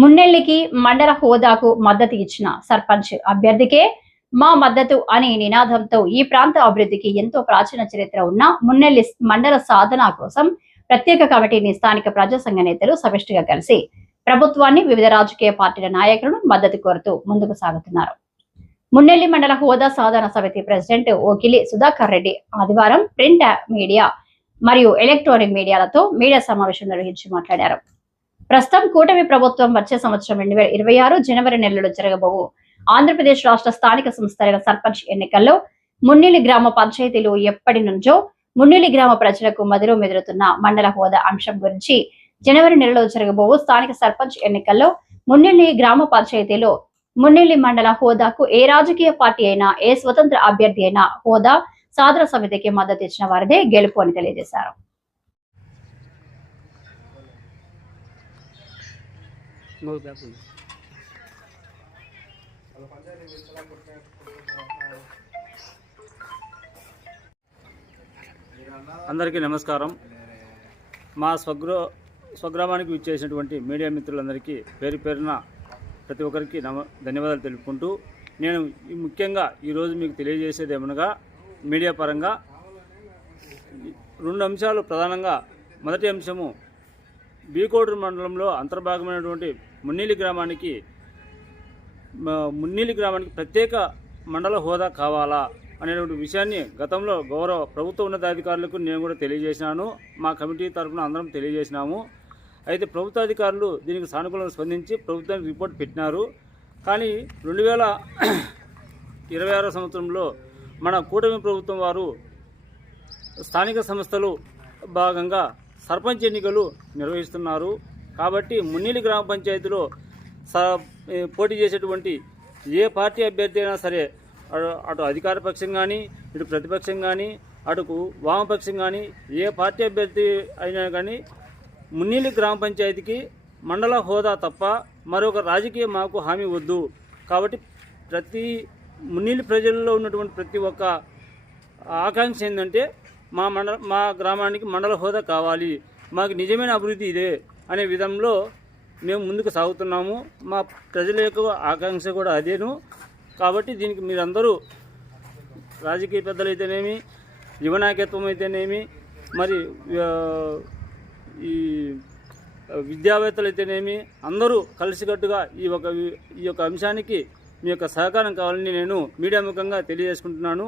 మున్నెల్లికి మండల హోదాకు మద్దతు ఇచ్చిన సర్పంచ్ అభ్యర్థికే మా మద్దతు అనే నినాదంతో ఈ ప్రాంత అభివృద్ధికి ఎంతో ప్రాచీన చరిత్ర ఉన్న మున్నెల్లి మండల సాధన కోసం ప్రత్యేక కమిటీని స్థానిక ప్రజాసంఘ నేతలు సమిష్టిగా కలిసి ప్రభుత్వాన్ని వివిధ రాజకీయ పార్టీల నాయకులను మద్దతు కోరుతూ ముందుకు సాగుతున్నారు. మున్నెల్లి మండల హోదా సాధన సమితి ప్రెసిడెంట్ ఓకిలి సుధాకర్ రెడ్డి ఆదివారం ప్రింట్ మీడియా మరియు ఎలక్ట్రానిక్ మీడియాలతో మీడియా సమావేశం నిర్వహించి మాట్లాడారు. ప్రస్తుతం కూటమి ప్రభుత్వం వచ్చే సంవత్సరం 2026 జనవరి నెలలో జరగబోవు ఆంధ్రప్రదేశ్ రాష్ట్ర స్థానిక సంస్థల సర్పంచ్ ఎన్నికల్లో మున్నెల్లి గ్రామ పంచాయతీలు ఎప్పటి నుంచో మున్నెల్లి గ్రామ ప్రజలకు మదిలో మెదులుతున్న మండల హోదా అంశం గురించి జనవరి నెలలో జరగబోవు స్థానిక సర్పంచ్ ఎన్నికల్లో మున్నెల్లి గ్రామ పంచాయతీలో మున్నెల్లి మండల హోదాకు ఏ రాజకీయ పార్టీ అయినా ఏ స్వతంత్ర అభ్యర్థి అయినా హోదా సాధన సమితికి మద్దతు ఇచ్చిన వారిదే గెలుపు అని తెలియజేశారు. అందరికీ నమస్కారం. మా స్వగ్రామానికి విచ్చేసినటువంటి మీడియా మిత్రులందరికీ పేరు పేరున ప్రతి ఒక్కరికి ధన్యవాదాలు తెలుపుకుంటూ నేను ముఖ్యంగా ఈరోజు మీకు తెలియజేసేది ఏమనగా మీడియా పరంగా 2 అంశాలు ప్రధానంగా. మొదటి అంశము బీకోడూరు మండలంలో అంతర్భాగమైనటువంటి మున్నెల్లి గ్రామానికి ప్రత్యేక మండల హోదా కావాలా అనేటువంటి విషయాన్ని గతంలో గౌరవ ప్రభుత్వ ఉన్నతాధికారులకు నేను కూడా తెలియజేసినాను. మా కమిటీ తరఫున అందరం తెలియజేసినాము. అయితే ప్రభుత్వాధికారులు దీనికి సానుకూలంగా స్పందించి ప్రభుత్వానికి రిపోర్ట్ పెట్టినారు. కానీ 2026 సంవత్సరంలో మన కూటమి ప్రభుత్వం వారు స్థానిక సంస్థలు భాగంగా సర్పంచ్ ఎన్నికలు నిర్వహిస్తున్నారు. కాబట్టి మున్నెల్లి గ్రామ పంచాయతీలో పోటీ చేసేటువంటి ఏ పార్టీ అభ్యర్థి అయినా సరే, అటు అధికార పక్షం కానీ, ఇటు ప్రతిపక్షం కానీ, అటుకు వామపక్షం కానీ, ఏ పార్టీ అభ్యర్థి అయినా కానీ మున్నెల్లి గ్రామ పంచాయతీకి మండల హోదా తప్ప మరొక రాజకీయ మాకు హామీ వద్దు. కాబట్టి ప్రతి మున్నెల్లి ప్రజల్లో ఉన్నటువంటి ప్రతి ఒక్క ఆకాంక్ష ఏంటంటే మా గ్రామానికి మండల హోదా కావాలి, మాకు నిజమైన అభివృద్ధి ఇదే అనే విధంలో మేము ముందుకు సాగుతున్నాము. మా ప్రజల యొక్క ఆకాంక్ష కూడా అదేను. కాబట్టి దీనికి మీరందరూ రాజకీయ పెద్దలు అయితేనేమి, యువనాయకత్వం అయితేనేమి, మరి ఈ విద్యావేత్తలు అయితేనేమి అందరూ కలిసికట్టుగా ఈ యొక్క అంశానికి మీ యొక్క సహకారం కావాలని నేను మీడియా ముఖంగా తెలియజేసుకుంటున్నాను.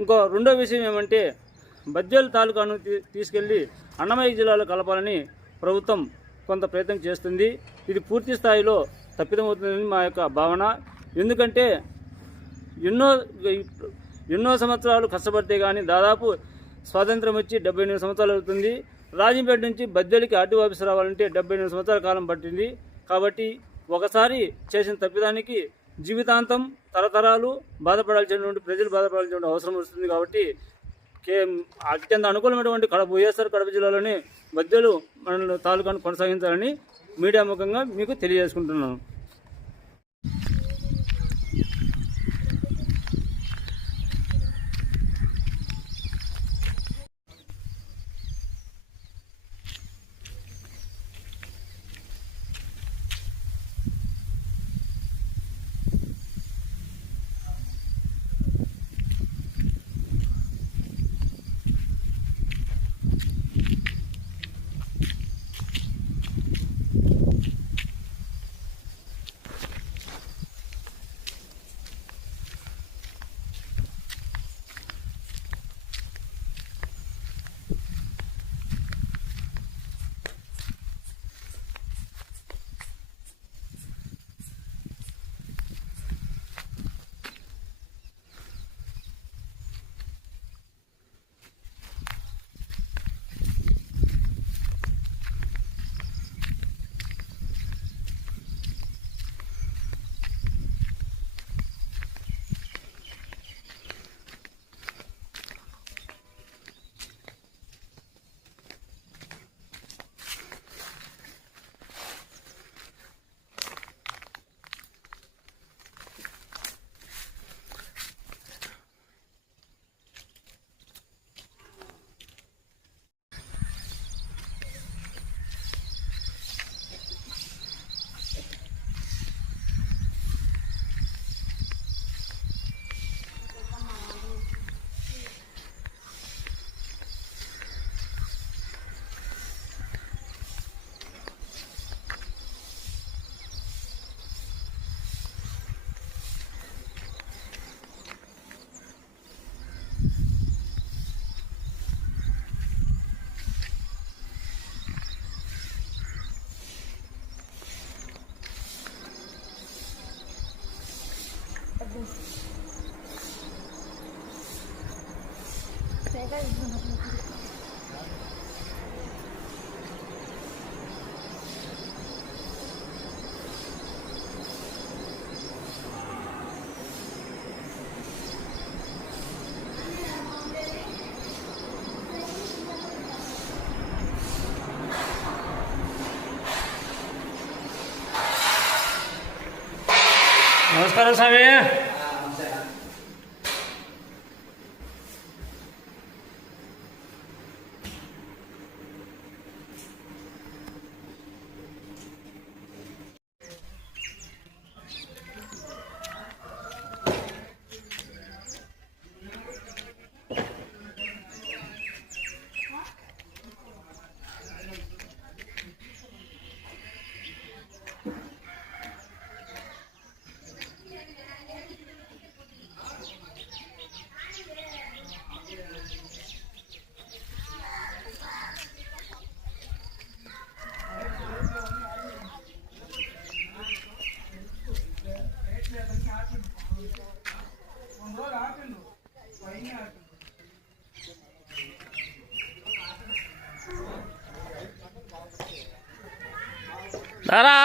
ఇంకో రెండో విషయం ఏమంటే, బద్వేలు తాలూకాను తీసుకెళ్లి అన్నమయ్య జిల్లాలో కలపాలని ప్రభుత్వం కొంత ప్రయత్నం చేస్తుంది. ఇది పూర్తి స్థాయిలో తప్పిదమవుతుందని మా యొక్క భావన. ఎందుకంటే ఎన్నో సంవత్సరాలు కష్టపడితే కానీ దాదాపు స్వాతంత్రం వచ్చి 78 సంవత్సరాలు అవుతుంది. రాజంపేట నుంచి బద్వేలికి ఆర్టీఓ ఆఫీస్ రావాలంటే 78 సంవత్సరాల కాలం పట్టింది. కాబట్టి ఒకసారి చేసిన తప్పిదానికి జీవితాంతం తరతరాలు బాధపడాల్సినటువంటి ప్రజలు బాధపడాల్సినటువంటి అవసరం వస్తుంది. కాబట్టి అత్యంత అనుకూలమైనటువంటి వైఎస్ఆర్ కడప జిల్లాలోని బద్వేలు మండల తాలూకాను కొనసాగించాలని మీడియా ముఖంగా మీకు తెలియజేసుకుంటున్నాను. నమస్కారం స్వామి. దారా